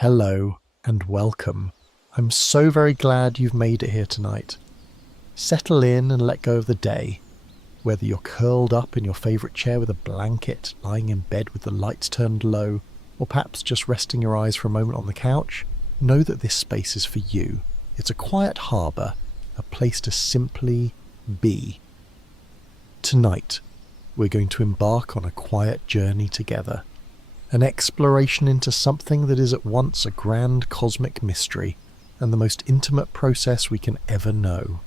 Hello and welcome. I'm so very glad you've made it here tonight. Settle in and let go of the day. Whether you're curled up in your favourite chair with a blanket, lying in bed with the lights turned low, or perhaps just resting your eyes for a moment on the couch, know that this space is for you. It's a quiet harbour, a place to simply be. Tonight, we're going to embark on a quiet journey together. An exploration into something that is at once a grand cosmic mystery and the most intimate process we can ever know.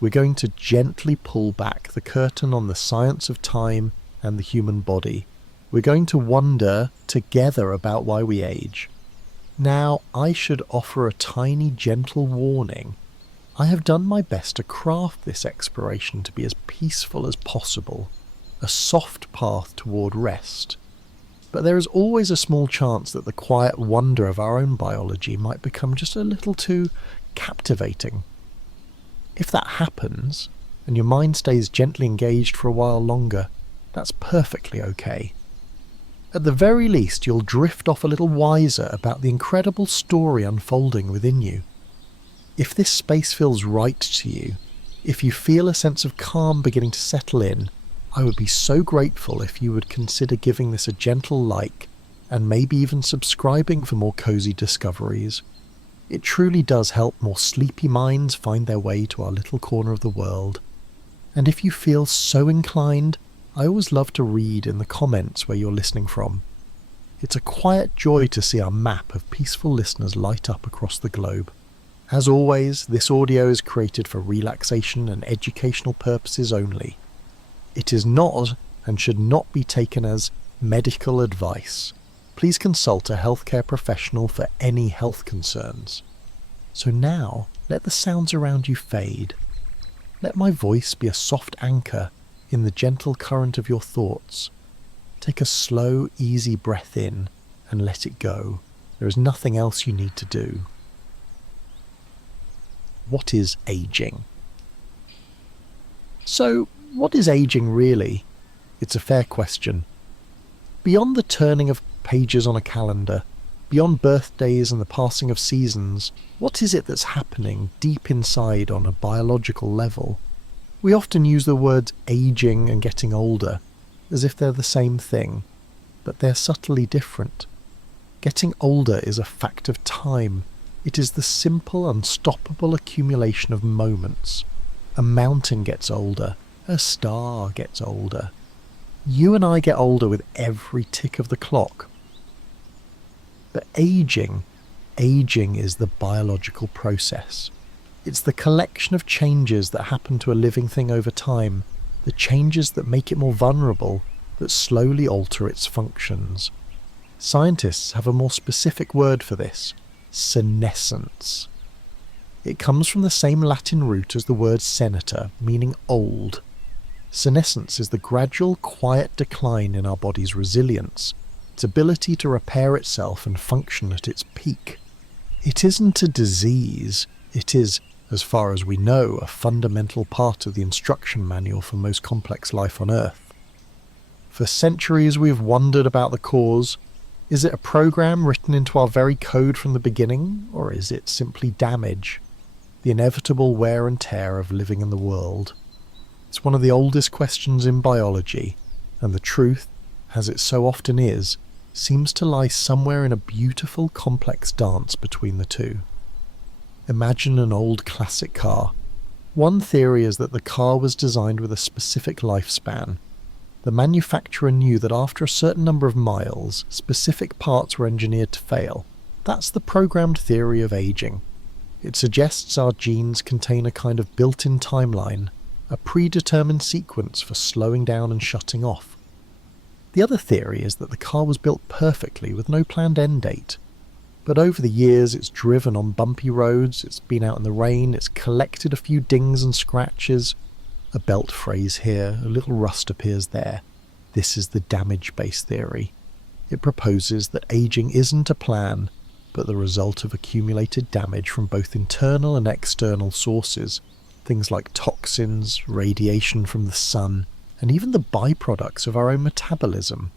We're going to gently pull back the curtain on the science of time and the human body. We're going to wonder together about why we age. Now, I should offer a tiny gentle warning. I have done my best to craft this exploration to be as peaceful as possible, a soft path toward rest. But there is always a small chance that the quiet wonder of our own biology might become just a little too captivating. If that happens, and your mind stays gently engaged for a while longer, that's perfectly okay. At the very least, you'll drift off a little wiser about the incredible story unfolding within you. If this space feels right to you, if you feel a sense of calm beginning to settle in, I would be so grateful if you would consider giving this a gentle like and maybe even subscribing for more cozy discoveries. It truly does help more sleepy minds find their way to our little corner of the world. And if you feel so inclined, I always love to read in the comments where you're listening from. It's a quiet joy to see our map of peaceful listeners light up across the globe. As always, this audio is created for relaxation and educational purposes only. It is not and should not be taken as medical advice. Please consult a healthcare professional for any health concerns. So now, let the sounds around you fade. Let my voice be a soft anchor in the gentle current of your thoughts. Take a slow, easy breath in and let it go. There is nothing else you need to do. What is aging? So, what is aging really? It's a fair question. Beyond the turning of pages on a calendar, beyond birthdays and the passing of seasons, what is it that's happening deep inside on a biological level? We often use the words aging and getting older as if they're the same thing, but they're subtly different. Getting older is a fact of time. It is the simple, unstoppable accumulation of moments. A mountain gets older. A star gets older. You and I get older with every tick of the clock. But aging is the biological process. It's the collection of changes that happen to a living thing over time, the changes that make it more vulnerable, that slowly alter its functions. Scientists have a more specific word for this: senescence. It comes from the same Latin root as the word senator, meaning old. Senescence is the gradual, quiet decline in our body's resilience, its ability to repair itself and function at its peak. It isn't a disease, it is, as far as we know, a fundamental part of the instruction manual for most complex life on Earth. For centuries we've wondered about the cause. Is it a program written into our very code from the beginning, or is it simply damage? The inevitable wear and tear of living in the world. It's one of the oldest questions in biology, and the truth, as it so often is, seems to lie somewhere in a beautiful, complex dance between the two. Imagine an old classic car. One theory is that the car was designed with a specific lifespan. The manufacturer knew that after a certain number of miles, specific parts were engineered to fail. That's the programmed theory of aging. It suggests our genes contain a kind of built-in timeline, a predetermined sequence for slowing down and shutting off. The other theory is that the car was built perfectly with no planned end date. But over the years it's driven on bumpy roads, it's been out in the rain, it's collected a few dings and scratches. A belt phrase here, a little rust appears there. This is the damage-based theory. It proposes that aging isn't a plan, but the result of accumulated damage from both internal and external sources. Things like toxins, radiation from the sun, and even the byproducts of our own metabolism.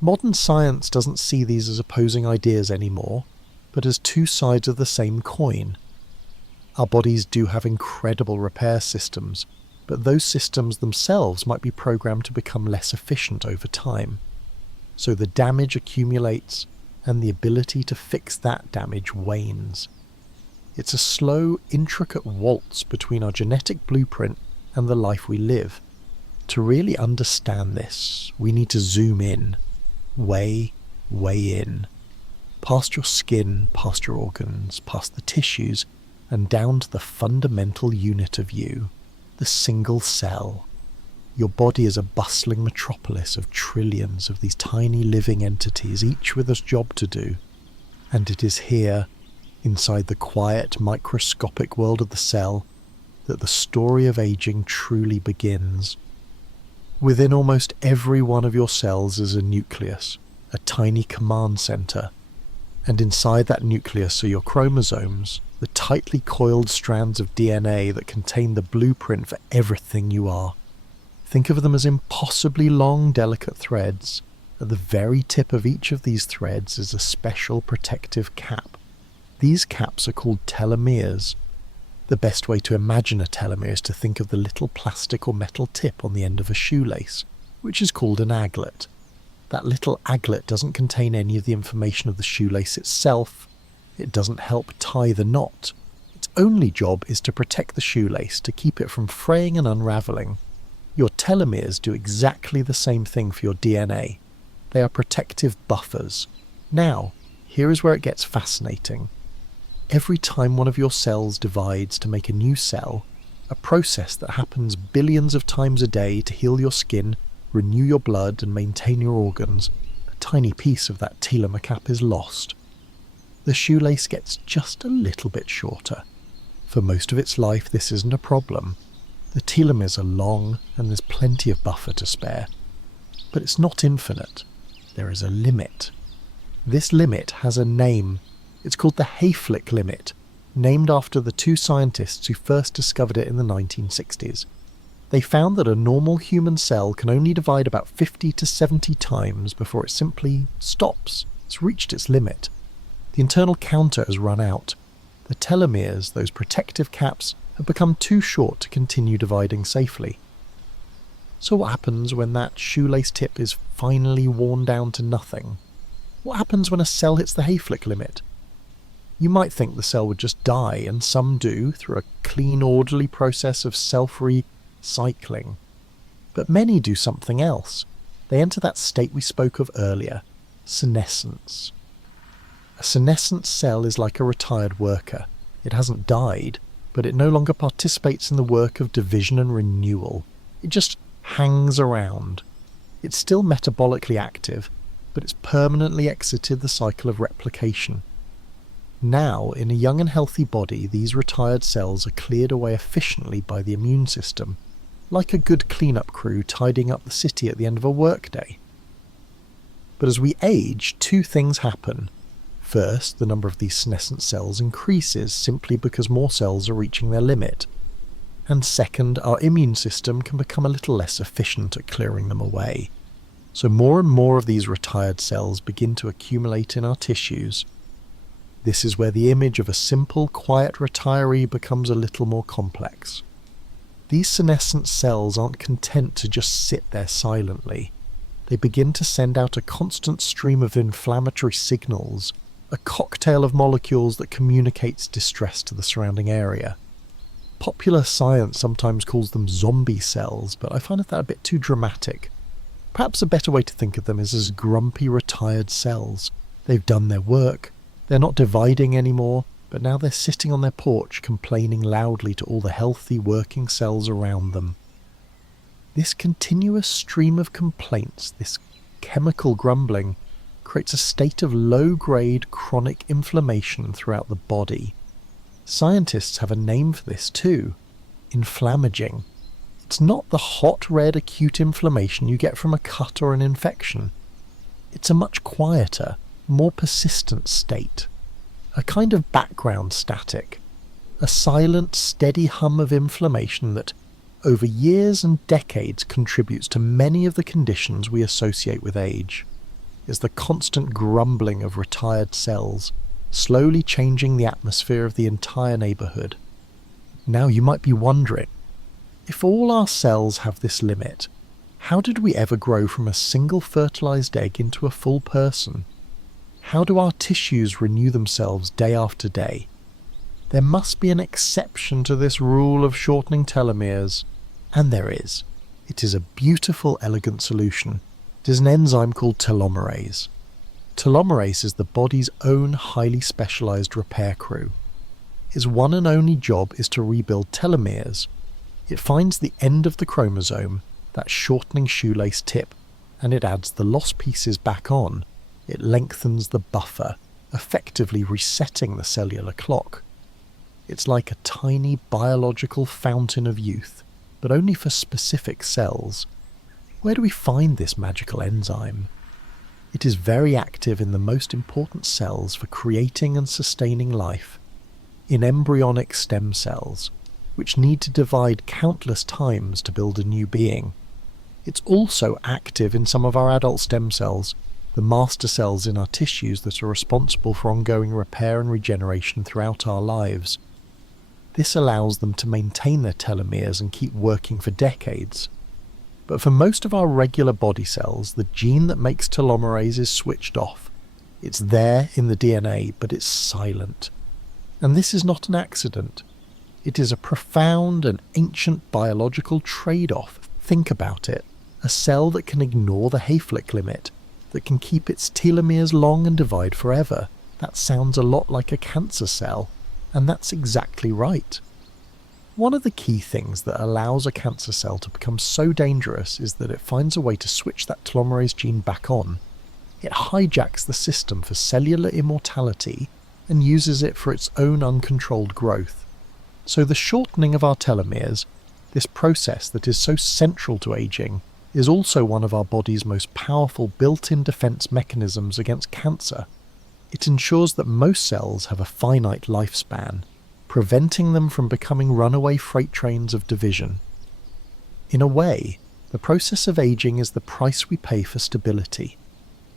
Modern science doesn't see these as opposing ideas anymore. but as two sides of the same coin. Our bodies do have incredible repair systems, but those systems themselves might be programmed to become less efficient over time. So the damage accumulates, and the ability to fix that damage wanes. It's a slow, intricate waltz between our genetic blueprint and the life we live. To really understand this, we need to zoom in, way in, past your skin, past your organs, past the tissues, and down to the fundamental unit of you, the single cell. Your body is a bustling metropolis of trillions of these tiny living entities, each with a job to do. And it is here, inside the quiet, microscopic world of the cell, that the story of aging truly begins. Within almost every one of your cells is a nucleus, a tiny command center, and inside that nucleus are your chromosomes, the tightly coiled strands of DNA that contain the blueprint for everything you are. Think of them as impossibly long, delicate threads. At the very tip of each of these threads is a special protective cap. These caps are called telomeres. The best way to imagine a telomere is to think of the little plastic or metal tip on the end of a shoelace, which is called an aglet. That little aglet doesn't contain any of the information of the shoelace itself. It doesn't help tie the knot. Its only job is to protect the shoelace, to keep it from fraying and unraveling. Your telomeres do exactly the same thing for your DNA. They are protective buffers. Now, here is where it gets fascinating. Every time one of your cells divides to make a new cell, a process that happens billions of times a day to heal your skin, renew your blood and maintain your organs, a tiny piece of that telomere cap is lost. The shoelace gets just a little bit shorter. For most of its life this isn't a problem. The telomeres are long and there's plenty of buffer to spare. But it's not infinite. There is a limit. This limit has a name. It's called the Hayflick limit, named after the two scientists who first discovered it in the 1960s. They found that a normal human cell can only divide about 50 to 70 times before it simply stops. It's reached its limit. The internal counter has run out. The telomeres, those protective caps, have become too short to continue dividing safely. So what happens when that shoelace tip is finally worn down to nothing? What happens when a cell hits the Hayflick limit? You might think the cell would just die, and some do, through a clean, orderly process of self-recycling. But many do something else. They enter that state we spoke of earlier, senescence. A senescent cell is like a retired worker. It hasn't died, but it no longer participates in the work of division and renewal. It just hangs around. It's still metabolically active, but it's permanently exited the cycle of replication. Now, in a young and healthy body, these retired cells are cleared away efficiently by the immune system, like a good cleanup crew tidying up the city at the end of a workday. But as we age, two things happen. First, the number of these senescent cells increases simply because more cells are reaching their limit. And second, our immune system can become a little less efficient at clearing them away. So more and more of these retired cells begin to accumulate in our tissues. This is where the image of a simple, quiet retiree becomes a little more complex. These senescent cells aren't content to just sit there silently. They begin to send out a constant stream of inflammatory signals, a cocktail of molecules that communicates distress to the surrounding area. Popular science sometimes calls them zombie cells, but I find that a bit too dramatic. Perhaps a better way to think of them is as grumpy retired cells. They've done their work. They're not dividing anymore, but now they're sitting on their porch complaining loudly to all the healthy working cells around them. This continuous stream of complaints, this chemical grumbling, creates a state of low-grade chronic inflammation throughout the body. Scientists have a name for this too, inflammaging. It's not the hot red acute inflammation you get from a cut or an infection. It's a much quieter, more persistent state, a kind of background static, a silent, steady hum of inflammation that, over years and decades, contributes to many of the conditions we associate with age. It's the constant grumbling of retired cells, slowly changing the atmosphere of the entire neighbourhood. Now you might be wondering, if all our cells have this limit, how did we ever grow from a single fertilised egg into a full person? How do our tissues renew themselves day after day? There must be an exception to this rule of shortening telomeres, and there is. It is a beautiful, elegant solution. It is an enzyme called telomerase. Telomerase is the body's own highly specialised repair crew. Its one and only job is to rebuild telomeres. It finds the end of the chromosome, that shortening shoelace tip, and it adds the lost pieces back on. It lengthens the buffer, effectively resetting the cellular clock. It's like a tiny biological fountain of youth, but only for specific cells. Where do we find this magical enzyme? It is very active in the most important cells for creating and sustaining life, in embryonic stem cells, which need to divide countless times to build a new being. It's also active in some of our adult stem cells, the master cells in our tissues that are responsible for ongoing repair and regeneration throughout our lives. This allows them to maintain their telomeres and keep working for decades. But for most of our regular body cells, the gene that makes telomerase is switched off. It's there in the DNA, but it's silent. And this is not an accident. It is a profound and ancient biological trade-off. Think about it. A cell that can ignore the Hayflick limit, that can keep its telomeres long and divide forever. That sounds a lot like a cancer cell, and that's exactly right. One of the key things that allows a cancer cell to become so dangerous is that it finds a way to switch that telomerase gene back on. It hijacks the system for cellular immortality and uses it for its own uncontrolled growth. So the shortening of our telomeres, this process that is so central to aging, is also one of our body's most powerful built-in defense mechanisms against cancer. It ensures that most cells have a finite lifespan, preventing them from becoming runaway freight trains of division. In a way, the process of aging is the price we pay for stability.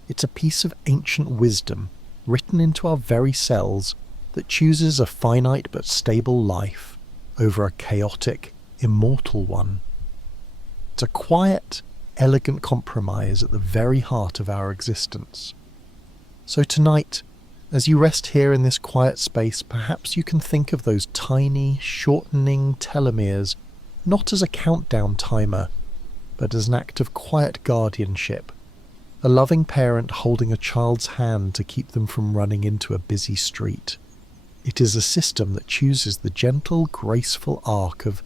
It's a piece of ancient wisdom written into our very cells that chooses a finite but stable life over a chaotic, immortal one. It's a quiet, elegant compromise at the very heart of our existence. So tonight, as you rest here in this quiet space, perhaps you can think of those tiny, shortening telomeres not as a countdown timer, but as an act of quiet guardianship, a loving parent holding a child's hand to keep them from running into a busy street. It is a system that chooses the gentle, graceful arc of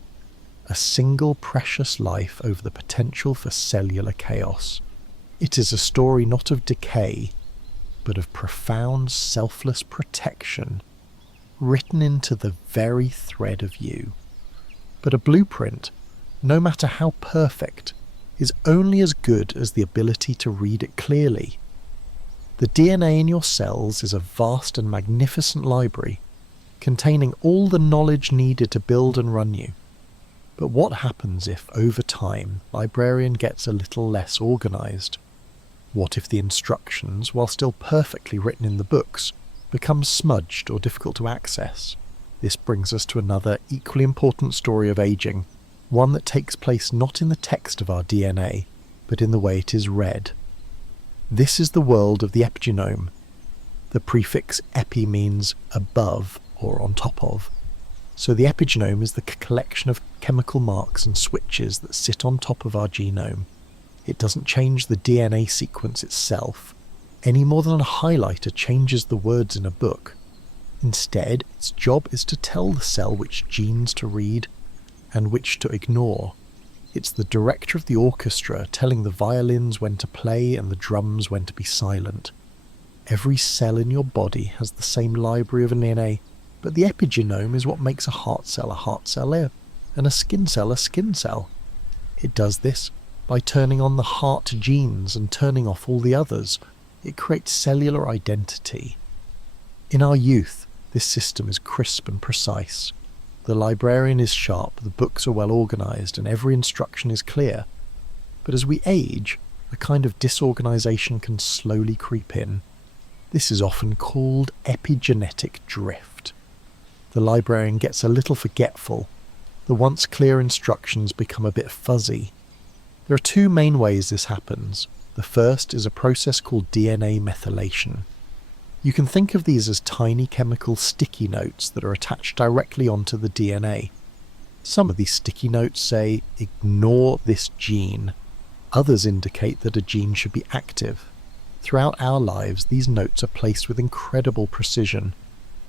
a single precious life over the potential for cellular chaos. It is a story not of decay, but of profound, selfless protection, written into the very thread of you. But a blueprint, no matter how perfect, is only as good as the ability to read it clearly. The DNA in your cells is a vast and magnificent library, containing all the knowledge needed to build and run you. But what happens if, over time, librarian gets a little less organised? What if the instructions, while still perfectly written in the books, become smudged or difficult to access? This brings us to another equally important story of aging, one that takes place not in the text of our DNA, but in the way it is read. This is the world of the epigenome. The prefix epi means above or on top of. So the epigenome is the collection of chemical marks and switches that sit on top of our genome. It doesn't change the DNA sequence itself, any more than a highlighter changes the words in a book. Instead, its job is to tell the cell which genes to read and which to ignore. It's the director of the orchestra telling the violins when to play and the drums when to be silent. Every cell in your body has the same library of DNA, but the epigenome is what makes a heart cell and a skin cell a skin cell. It does this by turning on the heart genes and turning off all the others. It creates cellular identity. In our youth, this system is crisp and precise. The librarian is sharp, the books are well organised, and every instruction is clear. But as we age, a kind of disorganisation can slowly creep in. This is often called epigenetic drift. The librarian gets a little forgetful. The once clear instructions become a bit fuzzy. There are two main ways this happens. The first is a process called DNA methylation. You can think of these as tiny chemical sticky notes that are attached directly onto the DNA. Some of these sticky notes say, ignore this gene. Others indicate that a gene should be active. Throughout our lives, these notes are placed with incredible precision,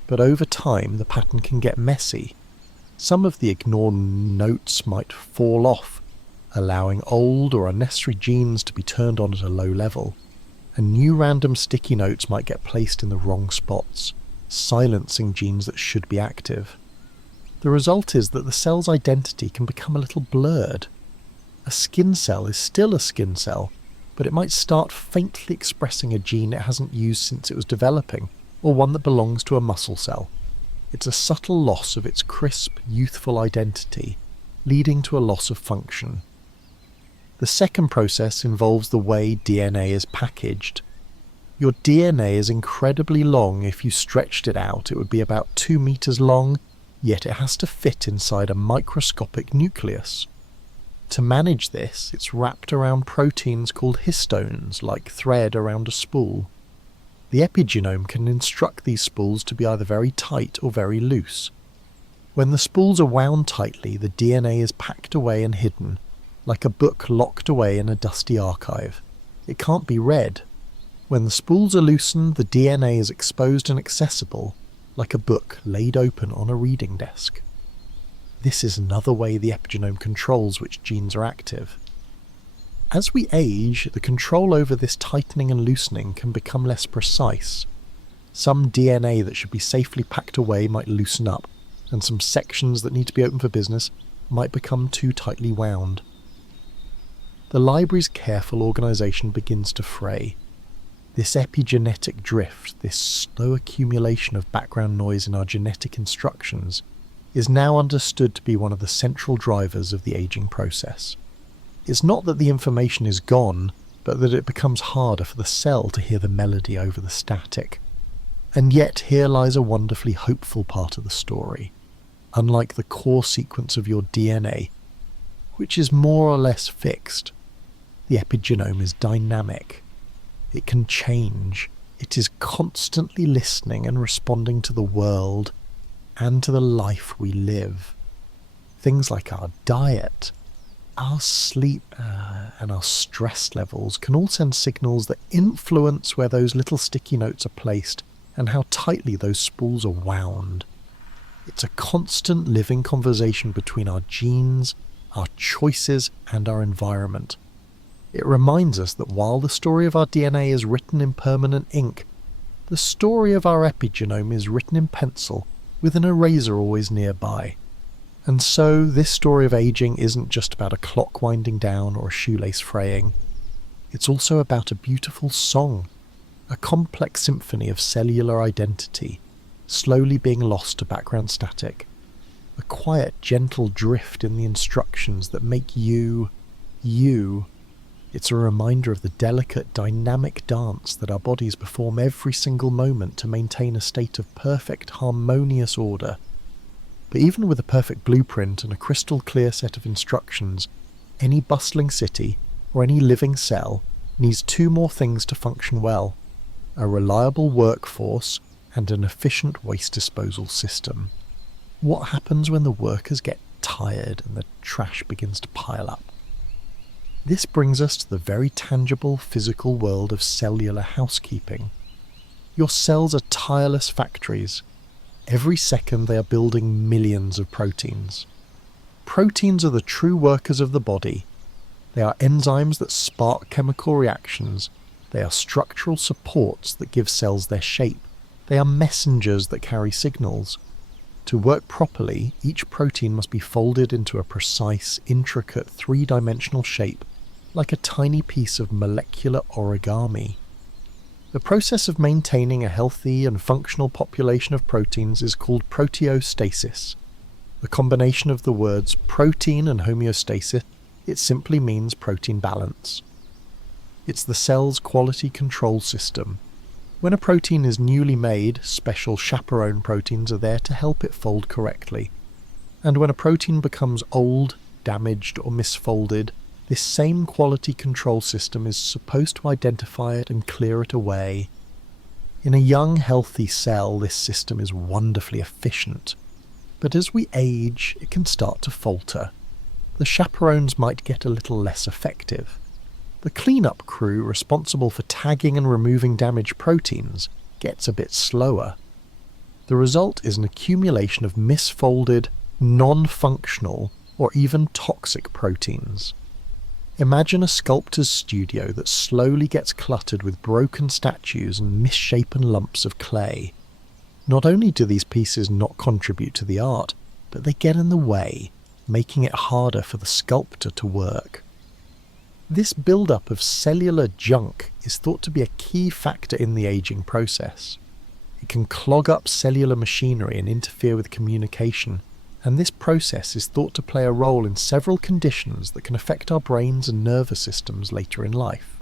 but over time the pattern can get messy. Some of the ignored notes might fall off, allowing old or unnecessary genes to be turned on at a low level, and new random sticky notes might get placed in the wrong spots, silencing genes that should be active. The result is that the cell's identity can become a little blurred. A skin cell is still a skin cell, but it might start faintly expressing a gene it hasn't used since it was developing, or one that belongs to a muscle cell. It's a subtle loss of its crisp, youthful identity, leading to a loss of function. The second process involves the way DNA is packaged. Your DNA is incredibly long. If you stretched it out, it would be about 2 meters long, yet it has to fit inside a microscopic nucleus. To manage this, it's wrapped around proteins called histones, like thread around a spool. The epigenome can instruct these spools to be either very tight or very loose. When the spools are wound tightly, the DNA is packed away and hidden, like a book locked away in a dusty archive. It can't be read. When the spools are loosened, the DNA is exposed and accessible, like a book laid open on a reading desk. This is another way the epigenome controls which genes are active. As we age, the control over this tightening and loosening can become less precise. Some DNA that should be safely packed away might loosen up, and some sections that need to be open for business might become too tightly wound. The library's careful organisation begins to fray. This epigenetic drift, this slow accumulation of background noise in our genetic instructions, is now understood to be one of the central drivers of the aging process. It's not that the information is gone, but that it becomes harder for the cell to hear the melody over the static. And yet here lies a wonderfully hopeful part of the story. Unlike the core sequence of your DNA, which is more or less fixed, the epigenome is dynamic. It can change. It is constantly listening and responding to the world and to the life we live. Things like our diet, our sleep, and our stress levels can all send signals that influence where those little sticky notes are placed and how tightly those spools are wound. It's a constant living conversation between our genes, our choices, and our environment. It reminds us that while the story of our DNA is written in permanent ink, the story of our epigenome is written in pencil with an eraser always nearby. And so this story of aging isn't just about a clock winding down or a shoelace fraying. It's also about a beautiful song, a complex symphony of cellular identity, slowly being lost to background static, a quiet, gentle drift in the instructions that make you, you. It's a reminder of the delicate, dynamic dance that our bodies perform every single moment to maintain a state of perfect, harmonious order. But even with a perfect blueprint and a crystal clear set of instructions, any bustling city or any living cell needs 2 more things to function well: a reliable workforce and an efficient waste disposal system. What happens when the workers get tired and the trash begins to pile up? This brings us to the very tangible physical world of cellular housekeeping. Your cells are tireless factories. Every second they are building millions of proteins. Proteins are the true workers of the body. They are enzymes that spark chemical reactions. They are structural supports that give cells their shape. They are messengers that carry signals. To work properly, each protein must be folded into a precise, intricate, 3-dimensional shape, like a tiny piece of molecular origami. The process of maintaining a healthy and functional population of proteins is called proteostasis. The combination of the words protein and homeostasis, it simply means protein balance. It's the cell's quality control system. When a protein is newly made, special chaperone proteins are there to help it fold correctly. And when a protein becomes old, damaged, or misfolded, this same quality control system is supposed to identify it and clear it away. In a young, healthy cell, this system is wonderfully efficient. But as we age, it can start to falter. The chaperones might get a little less effective. The cleanup crew responsible for tagging and removing damaged proteins gets a bit slower. The result is an accumulation of misfolded, non-functional, or even toxic proteins. Imagine a sculptor's studio that slowly gets cluttered with broken statues and misshapen lumps of clay. Not only do these pieces not contribute to the art, but they get in the way, making it harder for the sculptor to work. This build-up of cellular junk is thought to be a key factor in the aging process. It can clog up cellular machinery and interfere with communication, and this process is thought to play a role in several conditions that can affect our brains and nervous systems later in life.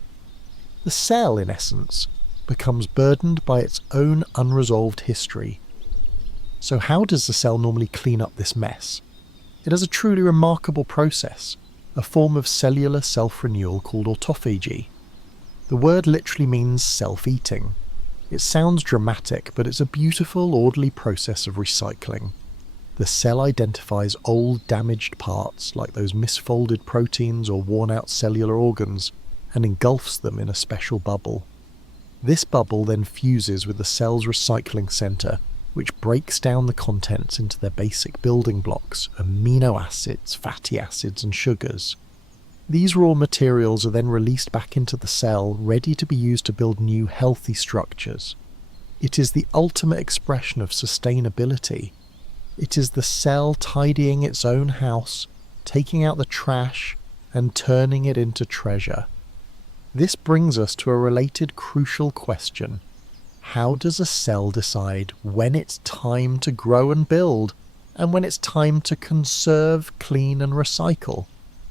The cell, in essence, becomes burdened by its own unresolved history. So how does the cell normally clean up this mess? It has a truly remarkable process, a form of cellular self-renewal called autophagy. The word literally means self-eating. It sounds dramatic, but it's a beautiful, orderly process of recycling. The cell identifies old, damaged parts, like those misfolded proteins or worn-out cellular organs, and engulfs them in a special bubble. This bubble then fuses with the cell's recycling center, which breaks down the contents into their basic building blocks, amino acids, fatty acids, and sugars. These raw materials are then released back into the cell, ready to be used to build new, healthy structures. It is the ultimate expression of sustainability. It is the cell tidying its own house, taking out the trash, and turning it into treasure. This brings us to a related crucial question. How does a cell decide when it's time to grow and build, and when it's time to conserve, clean, and recycle?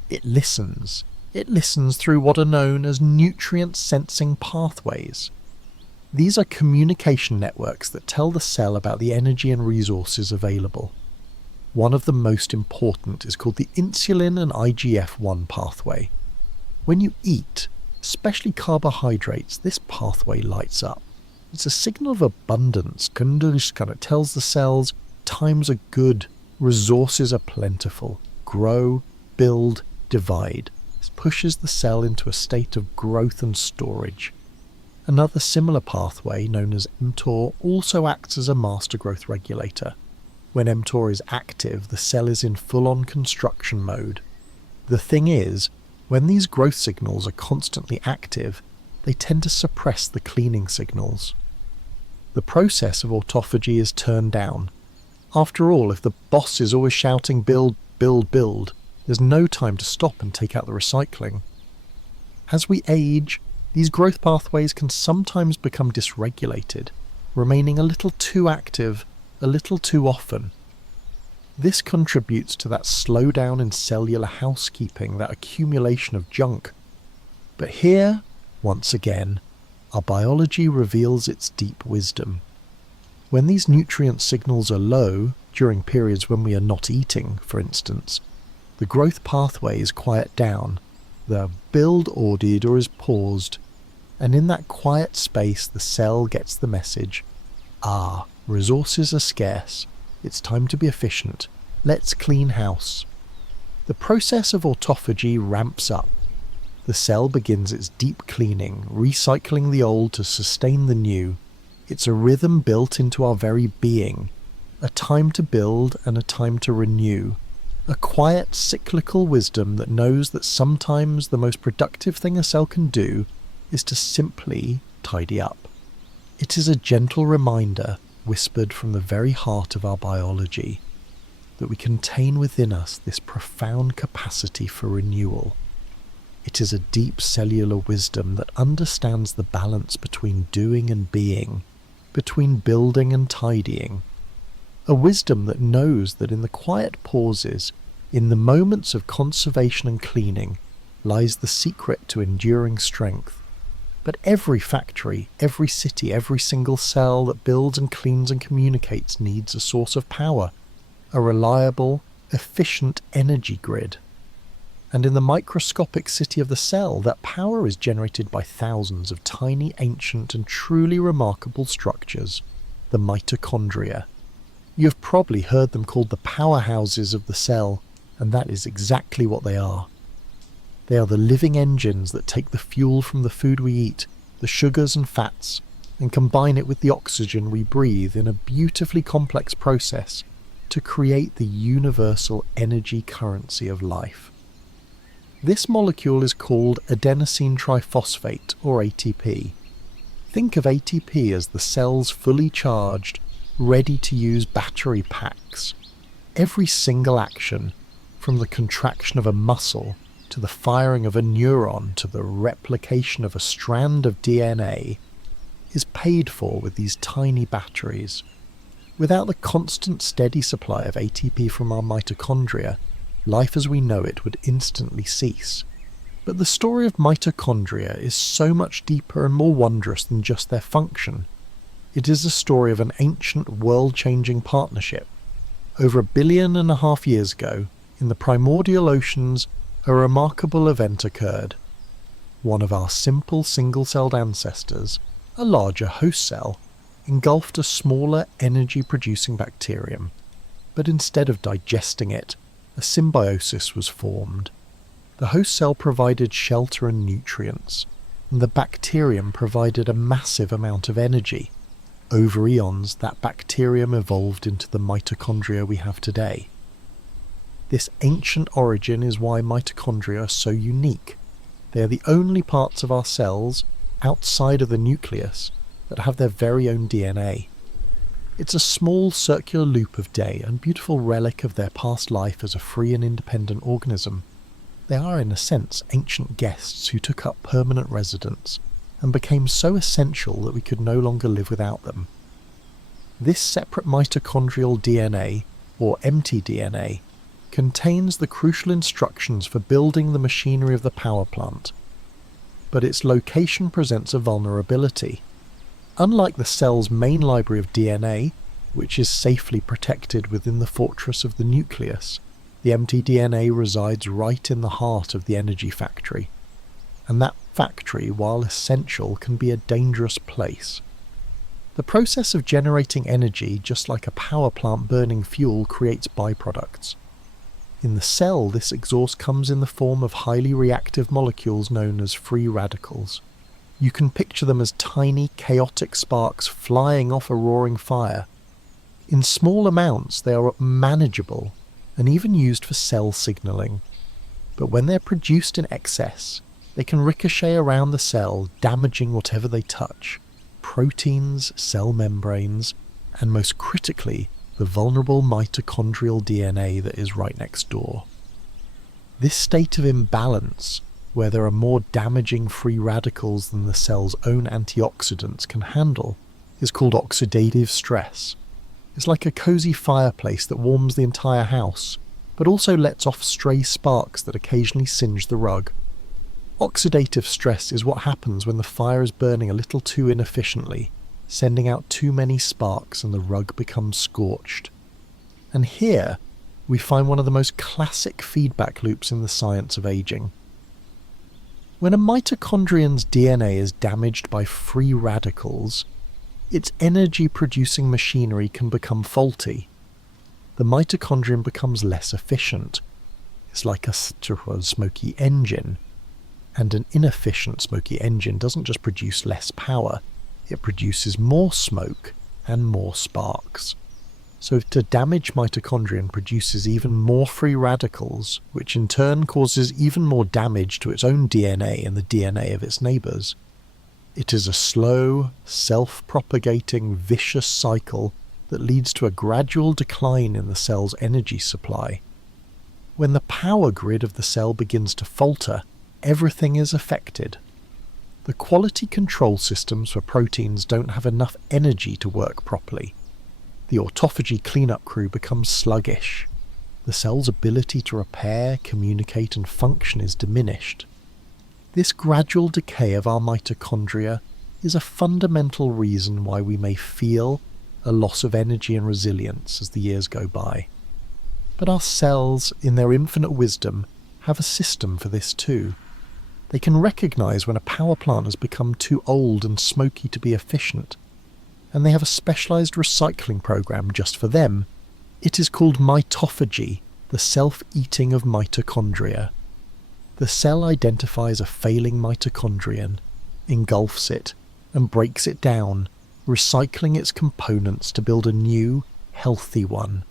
It listens. It listens through what are known as nutrient-sensing pathways. These are communication networks that tell the cell about the energy and resources available. One of the most important is called the insulin and IGF-1 pathway. When you eat, especially carbohydrates, this pathway lights up. It's a signal of abundance. It tells the cells times are good, resources are plentiful. Grow, build, divide. This pushes the cell into a state of growth and storage. Another similar pathway, known as mTOR, also acts as a master growth regulator. When mTOR is active, the cell is in full-on construction mode. The thing is, when these growth signals are constantly active, they tend to suppress the cleaning signals. The process of autophagy is turned down. After all, if the boss is always shouting build, build, build, there's no time to stop and take out the recycling. As we age, these growth pathways can sometimes become dysregulated, remaining a little too active, a little too often. This contributes to that slowdown in cellular housekeeping, that accumulation of junk. But here, once again, our biology reveals its deep wisdom. When these nutrient signals are low, during periods when we are not eating, for instance, the growth pathways quiet down, the build ordered is paused, and in that quiet space the cell gets the message, resources are scarce, it's time to be efficient, let's clean house. The process of autophagy ramps up. The cell begins its deep cleaning, recycling the old to sustain the new. It's a rhythm built into our very being, a time to build and a time to renew, a quiet cyclical wisdom that knows that sometimes the most productive thing a cell can do is to simply tidy up. It is a gentle reminder, whispered from the very heart of our biology, that we contain within us this profound capacity for renewal. It is a deep cellular wisdom that understands the balance between doing and being, between building and tidying. A wisdom that knows that in the quiet pauses, in the moments of conservation and cleaning, lies the secret to enduring strength. But every factory, every city, every single cell that builds and cleans and communicates needs a source of power, a reliable, efficient energy grid. And in the microscopic city of the cell, that power is generated by thousands of tiny, ancient and truly remarkable structures, the mitochondria. You have probably heard them called the powerhouses of the cell, and that is exactly what they are. They are the living engines that take the fuel from the food we eat, the sugars and fats, and combine it with the oxygen we breathe in a beautifully complex process to create the universal energy currency of life. This molecule is called adenosine triphosphate, or ATP. Think of ATP as the cell's fully charged, ready-to-use battery packs. Every single action, from the contraction of a muscle to the firing of a neuron to the replication of a strand of DNA, is paid for with these tiny batteries. Without the constant steady supply of ATP from our mitochondria, life as we know it would instantly cease. But the story of mitochondria is so much deeper and more wondrous than just their function. It is a story of an ancient world-changing partnership. Over 1.5 billion years ago, in the primordial oceans, a remarkable event occurred. One of our simple single-celled ancestors, a larger host cell, engulfed a smaller energy-producing bacterium. But instead of digesting it, a symbiosis was formed. The host cell provided shelter and nutrients, and the bacterium provided a massive amount of energy. Over eons, that bacterium evolved into the mitochondria we have today. This ancient origin is why mitochondria are so unique. They are the only parts of our cells, outside of the nucleus, that have their very own DNA. It's a small circular loop of day and beautiful relic of their past life as a free and independent organism. They are, in a sense, ancient guests who took up permanent residence and became so essential that we could no longer live without them. This separate mitochondrial DNA, or mtDNA, contains the crucial instructions for building the machinery of the power plant. But its location presents a vulnerability. Unlike the cell's main library of DNA, which is safely protected within the fortress of the nucleus, the mtDNA resides right in the heart of the energy factory. And that factory, while essential, can be a dangerous place. The process of generating energy, just like a power plant burning fuel, creates byproducts. In the cell, this exhaust comes in the form of highly reactive molecules known as free radicals. You can picture them as tiny, chaotic sparks flying off a roaring fire. In small amounts, they are manageable and even used for cell signaling. But when they're produced in excess, they can ricochet around the cell, damaging whatever they touch: proteins, cell membranes, and most critically, the vulnerable mitochondrial DNA that is right next door. This state of imbalance, where there are more damaging free radicals than the cell's own antioxidants can handle, is called oxidative stress. It's like a cozy fireplace that warms the entire house, but also lets off stray sparks that occasionally singe the rug. Oxidative stress is what happens when the fire is burning a little too inefficiently, sending out too many sparks and the rug becomes scorched. And here we find one of the most classic feedback loops in the science of aging. When a mitochondrian's DNA is damaged by free radicals, its energy-producing machinery can become faulty. The mitochondrion becomes less efficient. It's like a smoky engine. And an inefficient smoky engine doesn't just produce less power, it produces more smoke and more sparks. So to damage mitochondrion produces even more free radicals, which in turn causes even more damage to its own DNA and the DNA of its neighbours. It is a slow, self-propagating, vicious cycle that leads to a gradual decline in the cell's energy supply. When the power grid of the cell begins to falter, everything is affected. The quality control systems for proteins don't have enough energy to work properly. The autophagy cleanup crew becomes sluggish. The cell's ability to repair, communicate and function is diminished. This gradual decay of our mitochondria is a fundamental reason why we may feel a loss of energy and resilience as the years go by. But our cells, in their infinite wisdom, have a system for this too. They can recognise when a power plant has become too old and smoky to be efficient, and they have a specialised recycling program just for them. It is called mitophagy, the self-eating of mitochondria. The cell identifies a failing mitochondrion, engulfs it, and breaks it down, recycling its components to build a new, healthy one.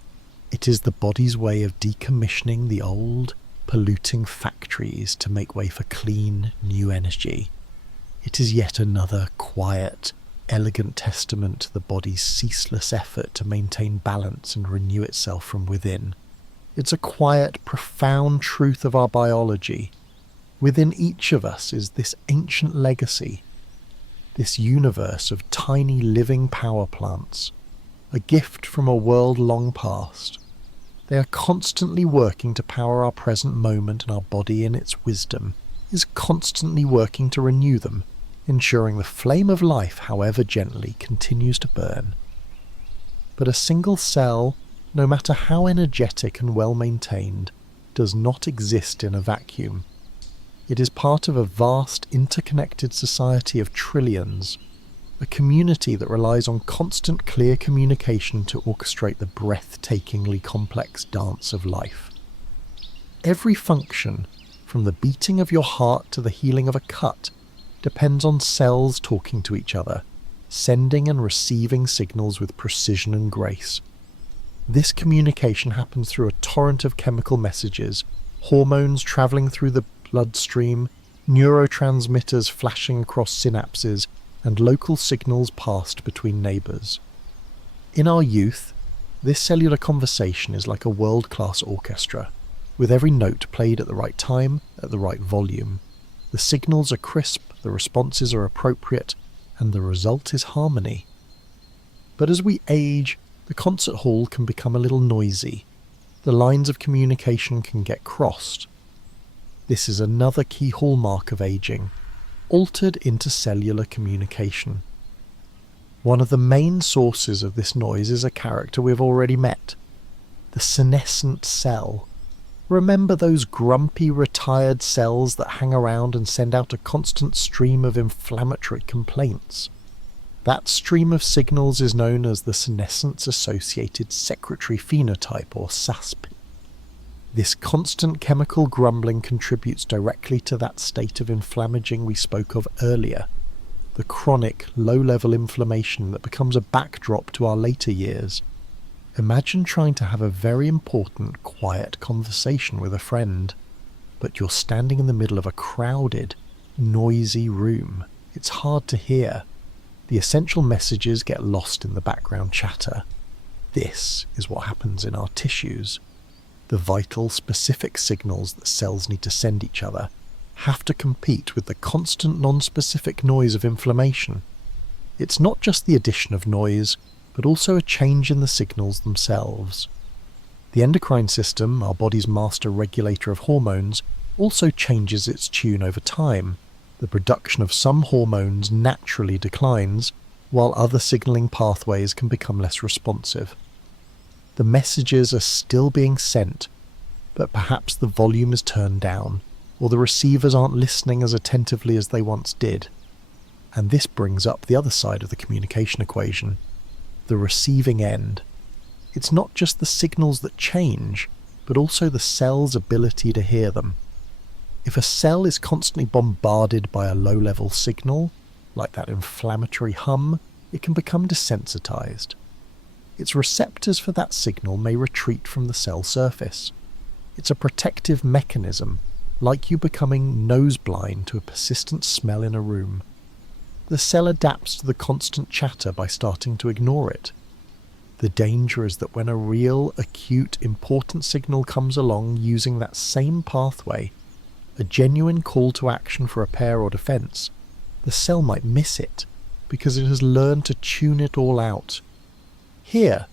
It is the body's way of decommissioning the old, polluting factories to make way for clean, new energy. It is yet another quiet, elegant testament to the body's ceaseless effort to maintain balance and renew itself from within. It's a quiet, profound truth of our biology. Within each of us is this ancient legacy, this universe of tiny living power plants, a gift from a world long past. They are constantly working to power our present moment, and our body in its wisdom is constantly working to renew them, ensuring the flame of life, however gently, continues to burn. But a single cell, no matter how energetic and well maintained, does not exist in a vacuum. It is part of a vast interconnected society of trillions, a community that relies on constant clear communication to orchestrate the breathtakingly complex dance of life. Every function, from the beating of your heart to the healing of a cut, depends on cells talking to each other, sending and receiving signals with precision and grace. This communication happens through a torrent of chemical messages, hormones travelling through the bloodstream, neurotransmitters flashing across synapses, and local signals passed between neighbours. In our youth, this cellular conversation is like a world-class orchestra, with every note played at the right time, at the right volume. The signals are crisp, the responses are appropriate, and the result is harmony. But as we age, the concert hall can become a little noisy. The lines of communication can get crossed. This is another key hallmark of aging, altered intercellular communication. One of the main sources of this noise is a character we've already met, the senescent cell. Remember those grumpy, retired cells that hang around and send out a constant stream of inflammatory complaints? That stream of signals is known as the senescence-associated secretory phenotype, or SASP. This constant chemical grumbling contributes directly to that state of inflammaging we spoke of earlier, the chronic, low-level inflammation that becomes a backdrop to our later years. Imagine trying to have a very important, quiet conversation with a friend, but you're standing in the middle of a crowded, noisy room. It's hard to hear. The essential messages get lost in the background chatter. This is what happens in our tissues. The vital, specific signals that cells need to send each other have to compete with the constant non-specific noise of inflammation. It's not just the addition of noise, but also a change in the signals themselves. The endocrine system, our body's master regulator of hormones, also changes its tune over time. The production of some hormones naturally declines, while other signalling pathways can become less responsive. The messages are still being sent, but perhaps the volume is turned down, or the receivers aren't listening as attentively as they once did. And this brings up the other side of the communication equation, the receiving end. It's not just the signals that change, but also the cell's ability to hear them. If a cell is constantly bombarded by a low-level signal, like that inflammatory hum, it can become desensitized. Its receptors for that signal may retreat from the cell surface. It's a protective mechanism, like you becoming nose-blind to a persistent smell in a room. The cell adapts to the constant chatter by starting to ignore it. The danger is that when a real, acute, important signal comes along using that same pathway, a genuine call to action for repair or defense, the cell might miss it because it has learned to tune it all out. Here,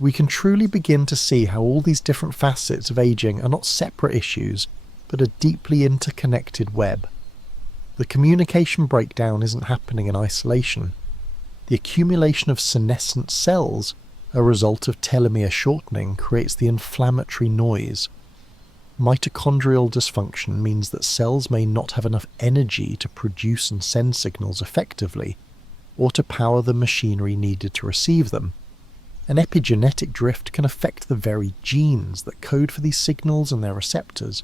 we can truly begin to see how all these different facets of aging are not separate issues, but a deeply interconnected web. The communication breakdown isn't happening in isolation. The accumulation of senescent cells, a result of telomere shortening, creates the inflammatory noise. Mitochondrial dysfunction means that cells may not have enough energy to produce and send signals effectively, or to power the machinery needed to receive them. An epigenetic drift can affect the very genes that code for these signals and their receptors,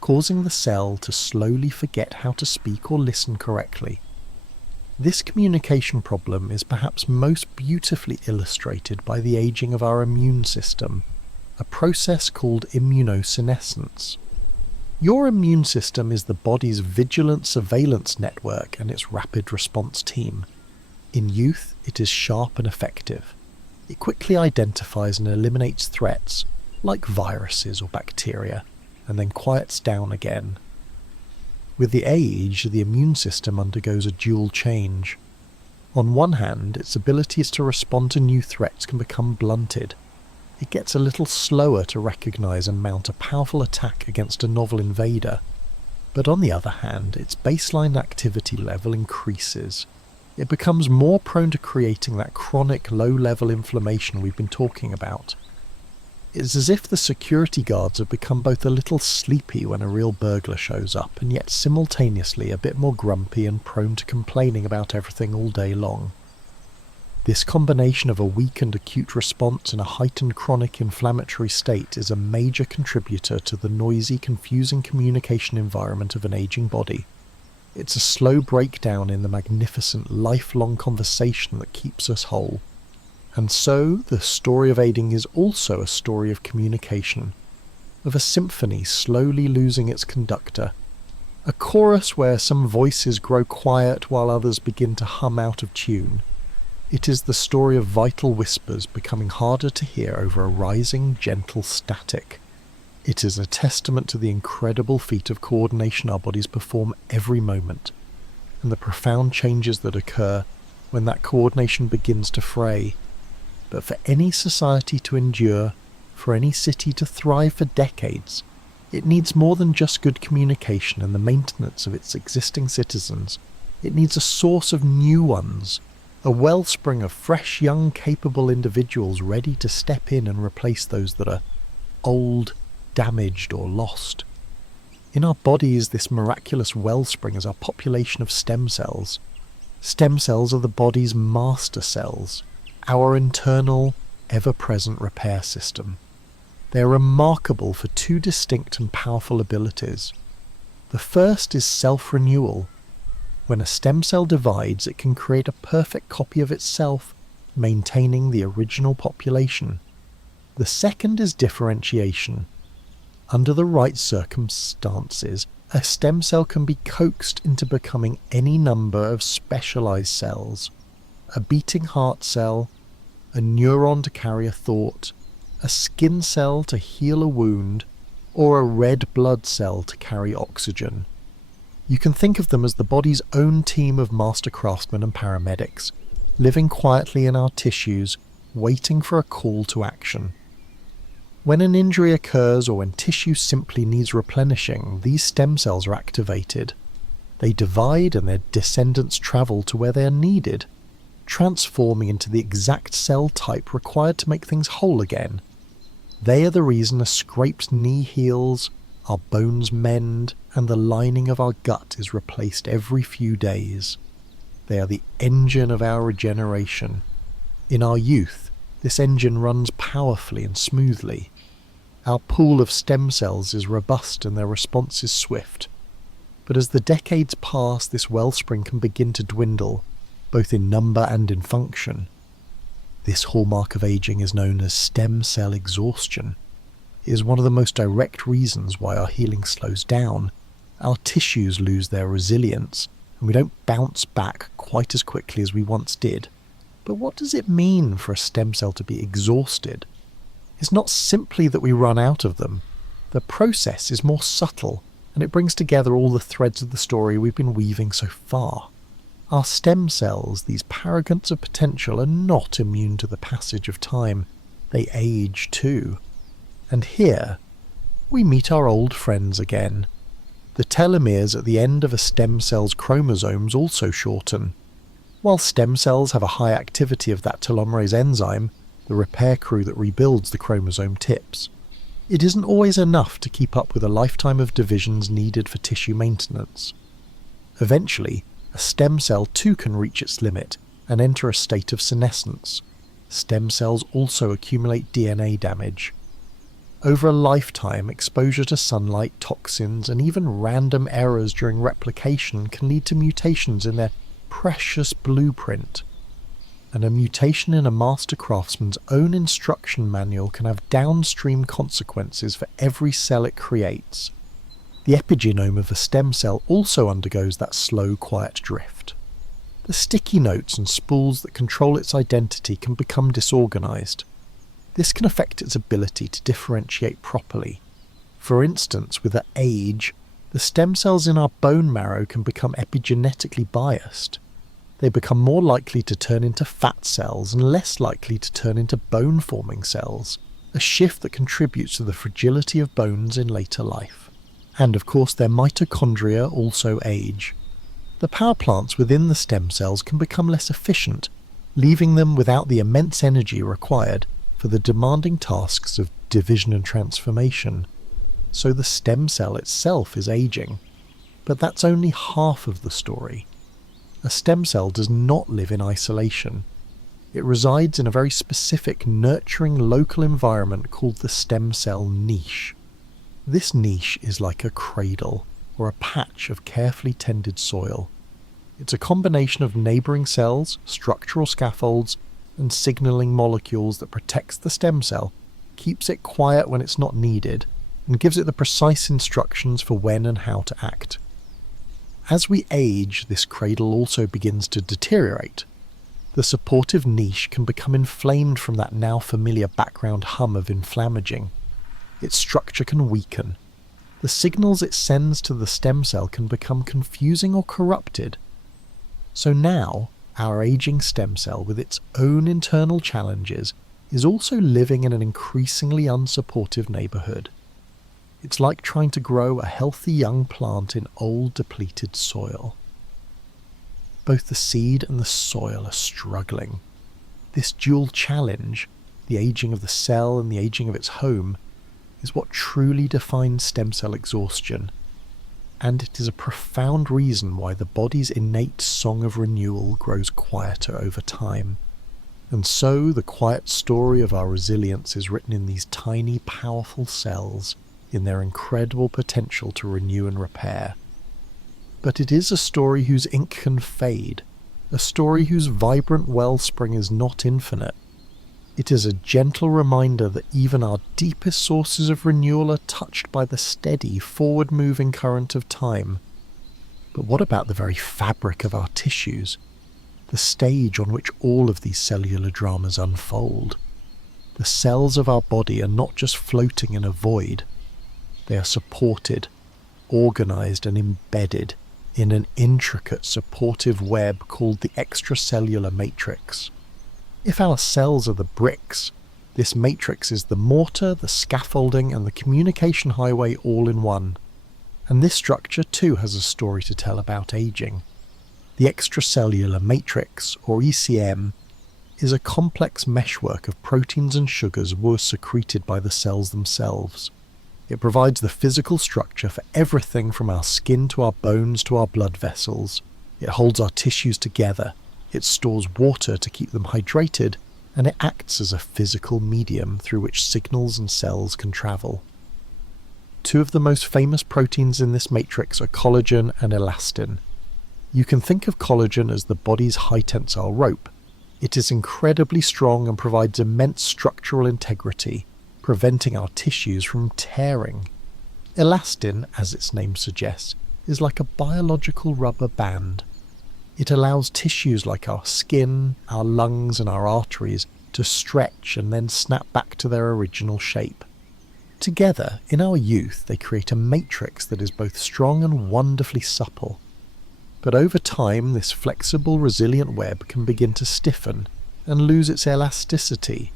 causing the cell to slowly forget how to speak or listen correctly. This communication problem is perhaps most beautifully illustrated by the aging of our immune system, a process called immunosenescence. Your immune system is the body's vigilant surveillance network and its rapid response team. In youth, it is sharp and effective. It quickly identifies and eliminates threats, like viruses or bacteria, and then quiets down again. With the age, the immune system undergoes a dual change. On one hand, its abilities to respond to new threats can become blunted. It gets a little slower to recognise and mount a powerful attack against a novel invader. But on the other hand, its baseline activity level increases. It becomes more prone to creating that chronic low-level inflammation we've been talking about. It's as if the security guards have become both a little sleepy when a real burglar shows up, and yet simultaneously a bit more grumpy and prone to complaining about everything all day long. This combination of a weakened acute response and a heightened chronic inflammatory state is a major contributor to the noisy, confusing communication environment of an aging body. It's a slow breakdown in the magnificent, lifelong conversation that keeps us whole. And so, the story of aging is also a story of communication, of a symphony slowly losing its conductor, a chorus where some voices grow quiet while others begin to hum out of tune. It is the story of vital whispers becoming harder to hear over a rising, gentle static. It is a testament to the incredible feat of coordination our bodies perform every moment, and the profound changes that occur when that coordination begins to fray. But for any society to endure, for any city to thrive for decades, it needs more than just good communication and the maintenance of its existing citizens. It needs a source of new ones, a wellspring of fresh, young, capable individuals ready to step in and replace those that are old, damaged, or lost. In our bodies, this miraculous wellspring is our population of stem cells. Stem cells are the body's master cells, our internal, ever-present repair system. They are remarkable for two distinct and powerful abilities. The first is self-renewal. When a stem cell divides, it can create a perfect copy of itself, maintaining the original population. The second is differentiation. Under the right circumstances, a stem cell can be coaxed into becoming any number of specialized cells. A beating heart cell, a neuron to carry a thought, a skin cell to heal a wound, or a red blood cell to carry oxygen. You can think of them as the body's own team of master craftsmen and paramedics, living quietly in our tissues, waiting for a call to action. When an injury occurs or when tissue simply needs replenishing, these stem cells are activated. They divide and their descendants travel to where they are needed, transforming into the exact cell type required to make things whole again. They are the reason a scraped knee heals, our bones mend, and the lining of our gut is replaced every few days. They are the engine of our regeneration. In our youth, this engine runs powerfully and smoothly. Our pool of stem cells is robust and their response is swift. But as the decades pass, this wellspring can begin to dwindle, both in number and in function. This hallmark of aging is known as stem cell exhaustion. It is one of the most direct reasons why our healing slows down. Our tissues lose their resilience, and we don't bounce back quite as quickly as we once did. But what does it mean for a stem cell to be exhausted? It's not simply that we run out of them. The process is more subtle, and it brings together all the threads of the story we've been weaving so far. Our stem cells, these paragons of potential, are not immune to the passage of time. They age too. And here, we meet our old friends again. The telomeres at the end of a stem cell's chromosomes also shorten. While stem cells have a high activity of that telomerase enzyme, the repair crew that rebuilds the chromosome tips, it isn't always enough to keep up with a lifetime of divisions needed for tissue maintenance. Eventually, a stem cell too can reach its limit and enter a state of senescence. Stem cells also accumulate DNA damage. Over a lifetime, exposure to sunlight, toxins, and even random errors during replication can lead to mutations in their precious blueprint. And a mutation in a master craftsman's own instruction manual can have downstream consequences for every cell it creates. The epigenome of a stem cell also undergoes that slow, quiet drift. The sticky notes and spools that control its identity can become disorganized. This can affect its ability to differentiate properly. For instance, with age, the stem cells in our bone marrow can become epigenetically biased. They become more likely to turn into fat cells and less likely to turn into bone-forming cells, a shift that contributes to the fragility of bones in later life. And of course, their mitochondria also age. The power plants within the stem cells can become less efficient, leaving them without the immense energy required for the demanding tasks of division and transformation. So the stem cell itself is aging. But that's only half of the story. A stem cell does not live in isolation. It resides in a very specific, nurturing local environment called the stem cell niche. This niche is like a cradle, or a patch of carefully tended soil. It's a combination of neighbouring cells, structural scaffolds, and signalling molecules that protects the stem cell, keeps it quiet when it's not needed, and gives it the precise instructions for when and how to act. As we age, this cradle also begins to deteriorate. The supportive niche can become inflamed from that now familiar background hum of inflammaging. Its structure can weaken. The signals it sends to the stem cell can become confusing or corrupted. So now, our aging stem cell, with its own internal challenges, is also living in an increasingly unsupportive neighbourhood. It's like trying to grow a healthy young plant in old, depleted soil. Both the seed and the soil are struggling. This dual challenge, the aging of the cell and the aging of its home, is what truly defines stem cell exhaustion. And it is a profound reason why the body's innate song of renewal grows quieter over time. And so the quiet story of our resilience is written in these tiny, powerful cells, in their incredible potential to renew and repair. But it is a story whose ink can fade, a story whose vibrant wellspring is not infinite. It is a gentle reminder that even our deepest sources of renewal are touched by the steady, forward-moving current of time. But what about the very fabric of our tissues? The stage on which all of these cellular dramas unfold? The cells of our body are not just floating in a void. They are supported, organised and embedded in an intricate supportive web called the extracellular matrix. If our cells are the bricks, this matrix is the mortar, the scaffolding, and the communication highway all in one. And this structure too has a story to tell about aging. The extracellular matrix, or ECM, is a complex meshwork of proteins and sugars secreted by the cells themselves. It provides the physical structure for everything from our skin to our bones to our blood vessels. It holds our tissues together. It stores water to keep them hydrated, and it acts as a physical medium through which signals and cells can travel. Two of the most famous proteins in this matrix are collagen and elastin. You can think of collagen as the body's high-tensile rope. It is incredibly strong and provides immense structural integrity, preventing our tissues from tearing. Elastin, as its name suggests, is like a biological rubber band. It allows tissues like our skin, our lungs and our arteries to stretch and then snap back to their original shape. Together, in our youth, they create a matrix that is both strong and wonderfully supple. But over time, this flexible, resilient web can begin to stiffen and lose its elasticity.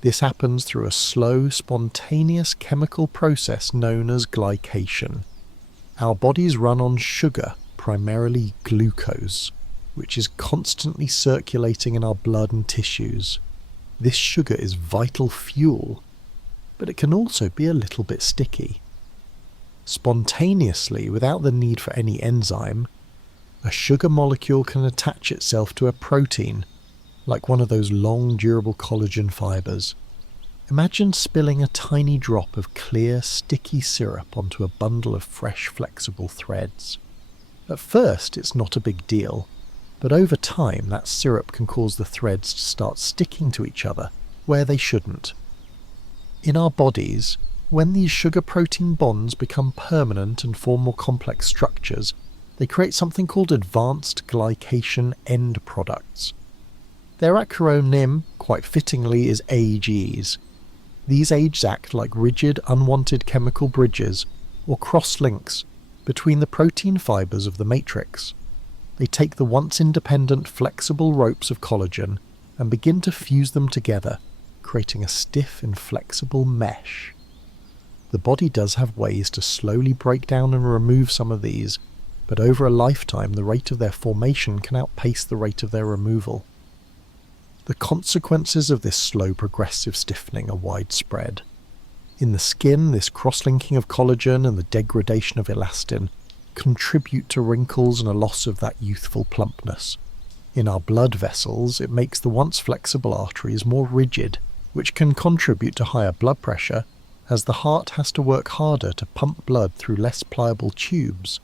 This happens through a slow, spontaneous chemical process known as glycation. Our bodies run on sugar, primarily glucose, which is constantly circulating in our blood and tissues. This sugar is vital fuel, but it can also be a little bit sticky. Spontaneously, without the need for any enzyme, a sugar molecule can attach itself to a protein, like one of those long, durable collagen fibers. Imagine spilling a tiny drop of clear, sticky syrup onto a bundle of fresh, flexible threads. At first, it's not a big deal, but over time that syrup can cause the threads to start sticking to each other where they shouldn't. In our bodies, when these sugar-protein bonds become permanent and form more complex structures, they create something called advanced glycation end products. Their acronym, quite fittingly, is AGs. These AGs act like rigid, unwanted chemical bridges, or cross-links, between the protein fibers of the matrix. They take the once independent, flexible ropes of collagen and begin to fuse them together, creating a stiff, inflexible mesh. The body does have ways to slowly break down and remove some of these, but over a lifetime the rate of their formation can outpace the rate of their removal. The consequences of this slow progressive stiffening are widespread. In the skin, this cross-linking of collagen and the degradation of elastin contribute to wrinkles and a loss of that youthful plumpness. In our blood vessels, it makes the once flexible arteries more rigid, which can contribute to higher blood pressure, as the heart has to work harder to pump blood through less pliable tubes.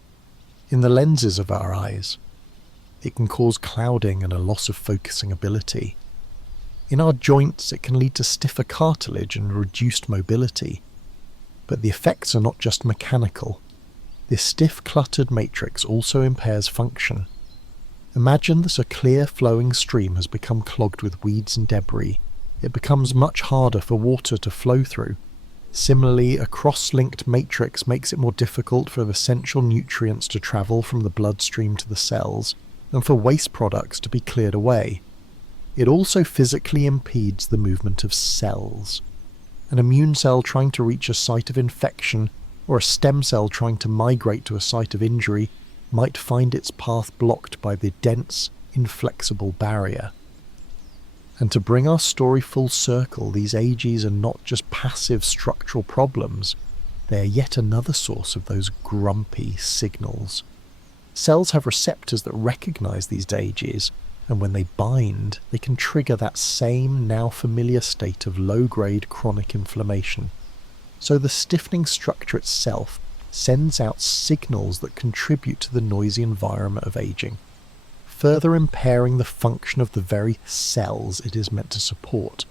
In the lenses of our eyes, it can cause clouding and a loss of focusing ability. In our joints, it can lead to stiffer cartilage and reduced mobility. But the effects are not just mechanical. This stiff, cluttered matrix also impairs function. Imagine that a clear, flowing stream has become clogged with weeds and debris. It becomes much harder for water to flow through. Similarly, a cross-linked matrix makes it more difficult for essential nutrients to travel from the bloodstream to the cells, and for waste products to be cleared away. It also physically impedes the movement of cells. An immune cell trying to reach a site of infection, or a stem cell trying to migrate to a site of injury, might find its path blocked by the dense, inflexible barrier. And to bring our story full circle, these AGs are not just passive structural problems, they are yet another source of those grumpy signals. Cells have receptors that recognize these AGs, and when they bind, they can trigger that same, now familiar state of low-grade chronic inflammation. So the stiffening structure itself sends out signals that contribute to the noisy environment of aging, further impairing the function of the very cells it is meant to support.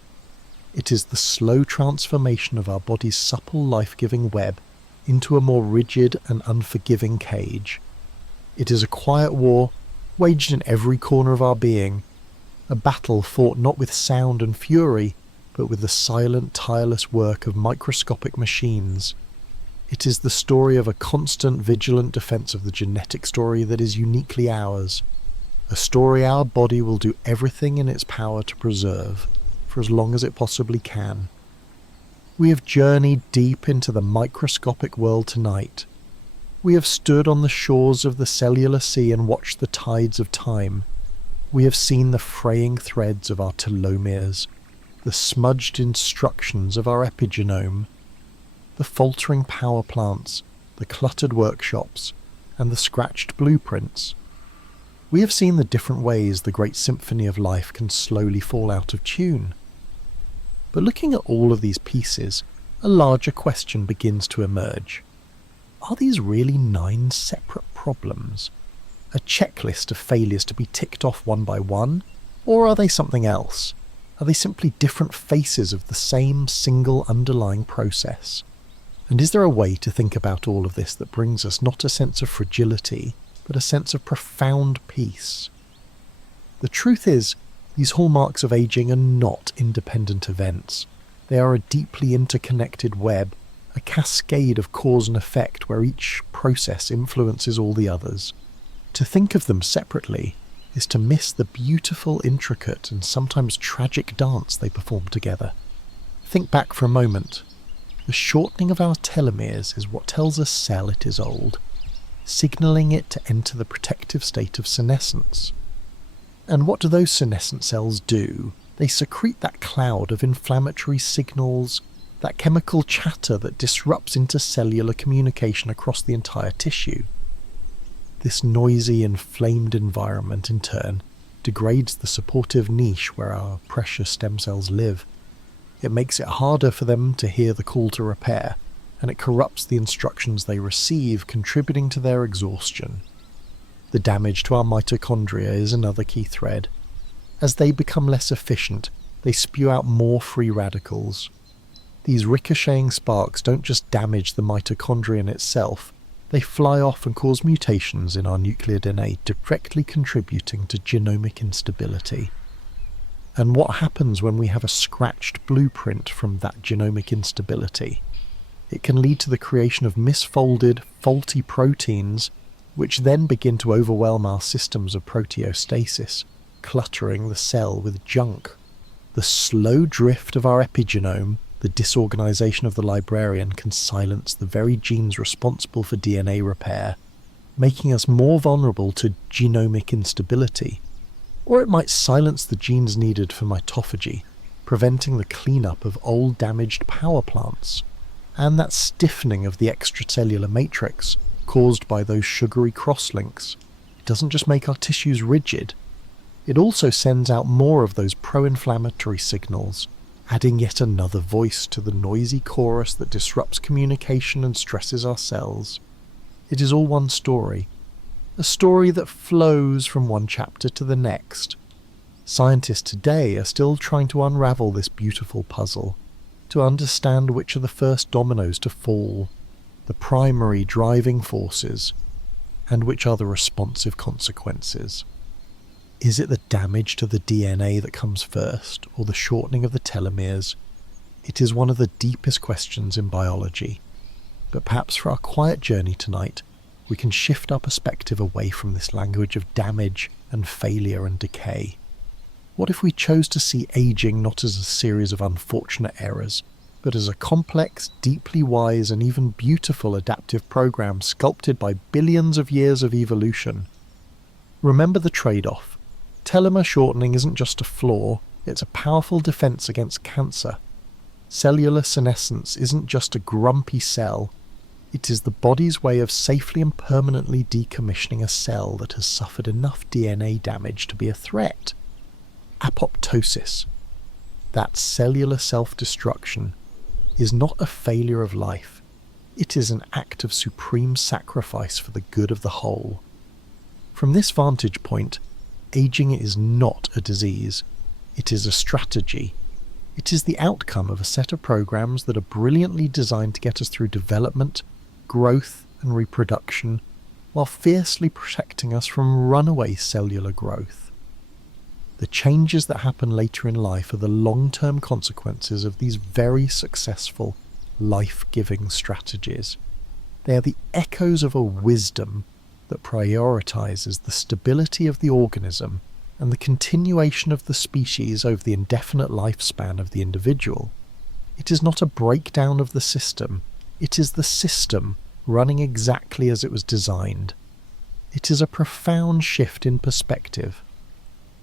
It is the slow transformation of our body's supple, life-giving web into a more rigid and unforgiving cage. It is a quiet war waged in every corner of our being, a battle fought not with sound and fury, but with the silent, tireless work of microscopic machines. It is the story of a constant, vigilant defense of the genetic story that is uniquely ours, a story our body will do everything in its power to preserve, for as long as it possibly can. We have journeyed deep into the microscopic world tonight. We have stood on the shores of the cellular sea and watched the tides of time. We have seen the fraying threads of our telomeres, the smudged instructions of our epigenome, the faltering power plants, the cluttered workshops, and the scratched blueprints. We have seen the different ways the great symphony of life can slowly fall out of tune. But looking at all of these pieces, a larger question begins to emerge. Are these really 9 separate problems? A checklist of failures to be ticked off one by one? Or are they something else? Are they simply different faces of the same single underlying process? And is there a way to think about all of this that brings us not a sense of fragility, but a sense of profound peace? The truth is, these hallmarks of aging are not independent events. They are a deeply interconnected web, a cascade of cause and effect where each process influences all the others. To think of them separately is to miss the beautiful, intricate, and sometimes tragic dance they perform together. Think back for a moment. The shortening of our telomeres is what tells a cell it is old. signalling it to enter the protective state of senescence. And what do those senescent cells do? They secrete that cloud of inflammatory signals, that chemical chatter that disrupts intercellular communication across the entire tissue. This noisy, inflamed environment, in turn, degrades the supportive niche where our precious stem cells live. It makes it harder for them to hear the call to repair, and it corrupts the instructions they receive, contributing to their exhaustion. The damage to our mitochondria is another key thread. As they become less efficient, they spew out more free radicals. These ricocheting sparks don't just damage the mitochondrion itself, they fly off and cause mutations in our nuclear DNA, directly contributing to genomic instability. And what happens when we have a scratched blueprint from that genomic instability? It can lead to the creation of misfolded, faulty proteins, which then begin to overwhelm our systems of proteostasis, cluttering the cell with junk. The slow drift of our epigenome, the disorganization of the librarian, can silence the very genes responsible for DNA repair, making us more vulnerable to genomic instability. Or it might silence the genes needed for mitophagy, preventing the cleanup of old damaged power plants, and that stiffening of the extracellular matrix caused by those sugary crosslinks. It doesn't just make our tissues rigid, it also sends out more of those pro-inflammatory signals, adding yet another voice to the noisy chorus that disrupts communication and stresses our cells. It is all one story, a story that flows from one chapter to the next. Scientists today are still trying to unravel this beautiful puzzle, to understand which are the first dominoes to fall, the primary driving forces, and which are the responsive consequences. Is it the damage to the DNA that comes first, or the shortening of the telomeres? It is one of the deepest questions in biology. But perhaps for our quiet journey tonight, we can shift our perspective away from this language of damage and failure and decay. What if we chose to see aging not as a series of unfortunate errors, but as a complex, deeply wise, and even beautiful adaptive program sculpted by billions of years of evolution? Remember the trade-off. Telomere shortening isn't just a flaw, it's a powerful defense against cancer. Cellular senescence isn't just a grumpy cell, it is the body's way of safely and permanently decommissioning a cell that has suffered enough DNA damage to be a threat. Apoptosis, that cellular self-destruction, is not a failure of life. It is an act of supreme sacrifice for the good of the whole. From this vantage point, aging is not a disease. It is a strategy. It is the outcome of a set of programs that are brilliantly designed to get us through development, growth, and reproduction, while fiercely protecting us from runaway cellular growth. The changes that happen later in life are the long-term consequences of these very successful, life-giving strategies. They are the echoes of a wisdom that prioritizes the stability of the organism and the continuation of the species over the indefinite lifespan of the individual. It is not a breakdown of the system, it is the system running exactly as it was designed. It is a profound shift in perspective,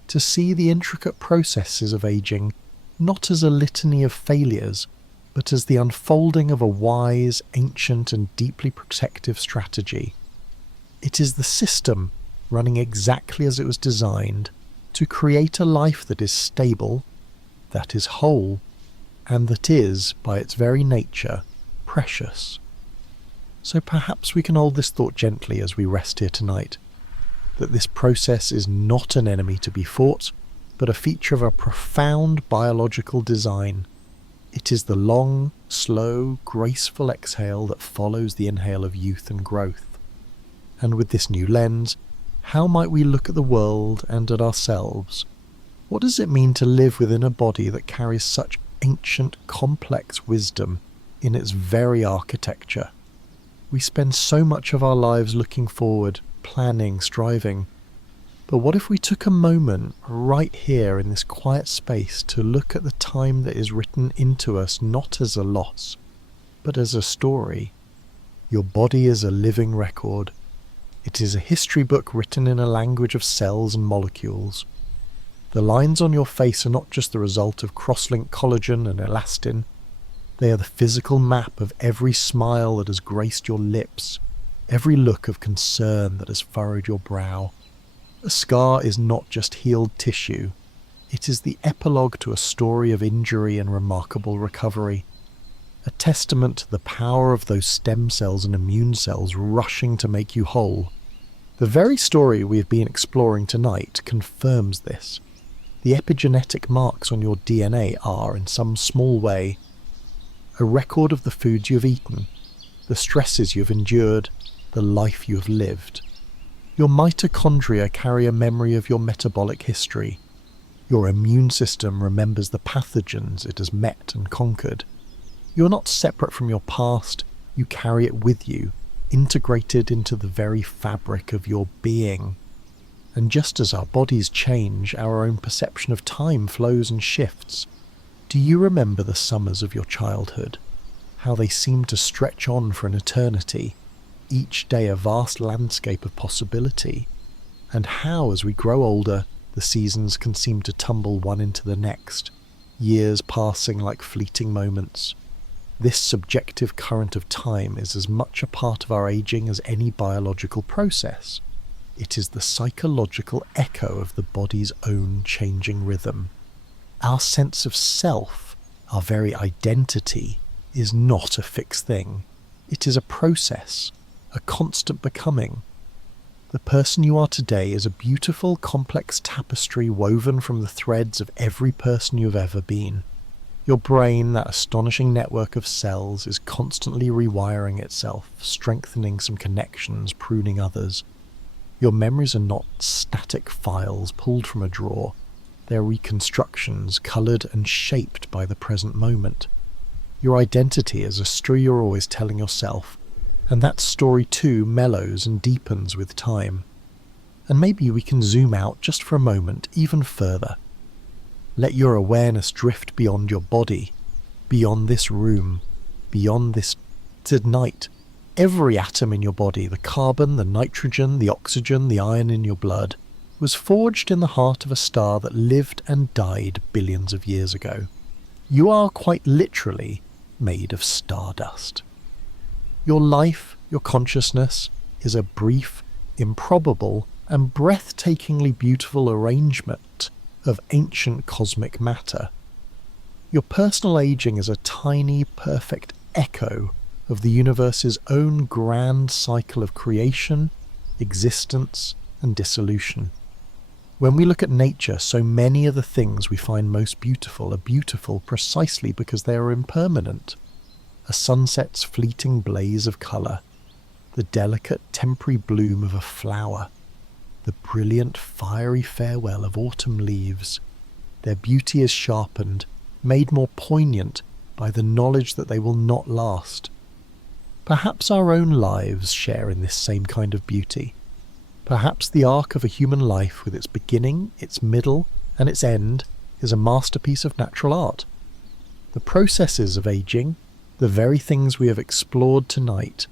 to see the intricate processes of aging not as a litany of failures, but as the unfolding of a wise, ancient, and deeply protective strategy. It is the system running exactly as it was designed to create a life that is stable, that is whole, and that is, by its very nature, precious. So perhaps we can hold this thought gently as we rest here tonight, that this process is not an enemy to be fought, but a feature of a profound biological design. It is the long, slow, graceful exhale that follows the inhale of youth and growth. And with this new lens, how might we look at the world and at ourselves? What does it mean to live within a body that carries such ancient, complex wisdom in its very architecture? We spend so much of our lives looking forward, planning, striving. But what if we took a moment right here in this quiet space to look at the time that is written into us not as a loss, but as a story? Your body is a living record. It is a history book written in a language of cells and molecules. The lines on your face are not just the result of cross-linked collagen and elastin. They are the physical map of every smile that has graced your lips, every look of concern that has furrowed your brow. A scar is not just healed tissue. It is the epilogue to a story of injury and remarkable recovery. A testament to the power of those stem cells and immune cells rushing to make you whole. The very story we have been exploring tonight confirms this. The epigenetic marks on your DNA are, in some small way, a record of the foods you have eaten, the stresses you have endured, the life you have lived. Your mitochondria carry a memory of your metabolic history. Your immune system remembers the pathogens it has met and conquered. You're not separate from your past, you carry it with you, integrated into the very fabric of your being. And just as our bodies change, our own perception of time flows and shifts. Do you remember the summers of your childhood? How they seemed to stretch on for an eternity, each day a vast landscape of possibility, and how, as we grow older, the seasons can seem to tumble one into the next, years passing like fleeting moments. This subjective current of time is as much a part of our aging as any biological process. It is the psychological echo of the body's own changing rhythm. Our sense of self, our very identity, is not a fixed thing. It is a process, a constant becoming. The person you are today is a beautiful, complex tapestry woven from the threads of every person you've ever been. Your brain, that astonishing network of cells, is constantly rewiring itself, strengthening some connections, pruning others. Your memories are not static files pulled from a drawer. They are reconstructions, coloured and shaped by the present moment. Your identity is a story you're always telling yourself, and that story too mellows and deepens with time. And maybe we can zoom out just for a moment, even further. Let your awareness drift beyond your body, beyond this room, beyond this tonight. Every atom in your body, the carbon, the nitrogen, the oxygen, the iron in your blood, was forged in the heart of a star that lived and died billions of years ago. You are quite literally made of stardust. Your life, your consciousness, is a brief, improbable, and breathtakingly beautiful arrangement of ancient cosmic matter. Your personal aging is a tiny, perfect echo of the universe's own grand cycle of creation, existence, and dissolution. When we look at nature, so many of the things we find most beautiful are beautiful precisely because they are impermanent. A sunset's fleeting blaze of colour, the delicate temporary bloom of a flower, the brilliant fiery farewell of autumn leaves. Their beauty is sharpened, made more poignant by the knowledge that they will not last. Perhaps our own lives share in this same kind of beauty. Perhaps the arc of a human life with its beginning, its middle, and its end is a masterpiece of natural art. The processes of aging, the very things we have explored tonight,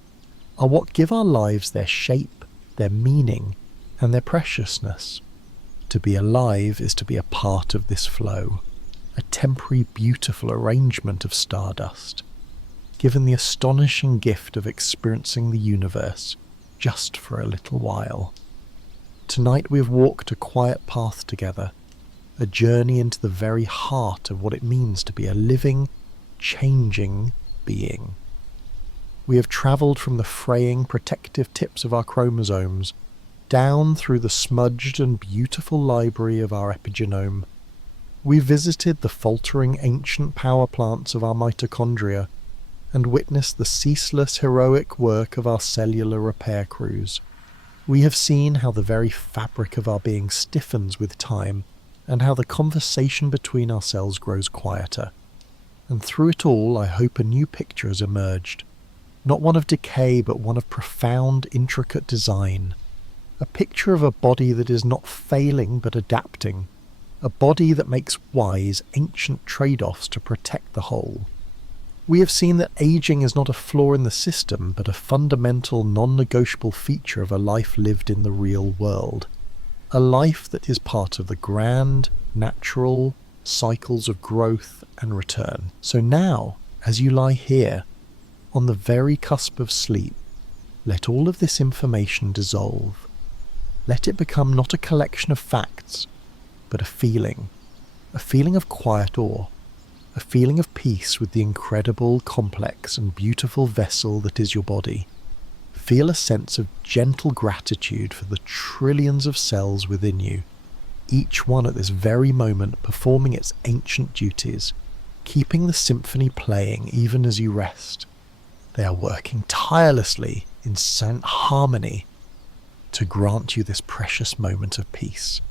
are what give our lives their shape, their meaning, and their preciousness. To be alive is to be a part of this flow, a temporary beautiful arrangement of stardust, given the astonishing gift of experiencing the universe just for a little while. Tonight we have walked a quiet path together, a journey into the very heart of what it means to be a living, changing being. We have travelled from the fraying, protective tips of our chromosomes down through the smudged and beautiful library of our epigenome. We visited the faltering ancient power plants of our mitochondria and witnessed the ceaseless heroic work of our cellular repair crews. We have seen how the very fabric of our being stiffens with time and how the conversation between our cells grows quieter. And through it all, I hope a new picture has emerged. Not one of decay, but one of profound, intricate design. A picture of a body that is not failing, but adapting. A body that makes wise, ancient trade-offs to protect the whole. We have seen that aging is not a flaw in the system, but a fundamental, non-negotiable feature of a life lived in the real world. A life that is part of the grand, natural cycles of growth and return. So now, as you lie here, on the very cusp of sleep, let all of this information dissolve. Let it become not a collection of facts, but a feeling of quiet awe, a feeling of peace with the incredible, complex and beautiful vessel that is your body. Feel a sense of gentle gratitude for the trillions of cells within you, each one at this very moment performing its ancient duties, keeping the symphony playing even as you rest. They are working tirelessly in harmony to grant you this precious moment of peace.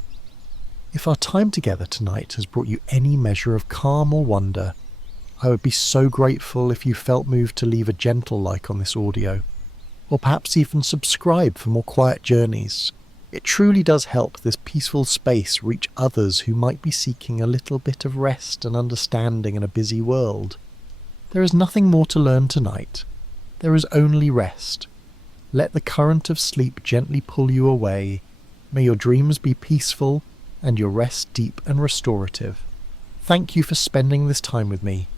If our time together tonight has brought you any measure of calm or wonder, I would be so grateful if you felt moved to leave a gentle like on this audio, or perhaps even subscribe for more quiet journeys. It truly does help this peaceful space reach others who might be seeking a little bit of rest and understanding in a busy world. There is nothing more to learn tonight. There is only rest. Let the current of sleep gently pull you away. May your dreams be peaceful and your rest deep and restorative. Thank you for spending this time with me.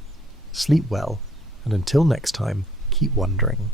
Sleep well, and until next time, keep wondering.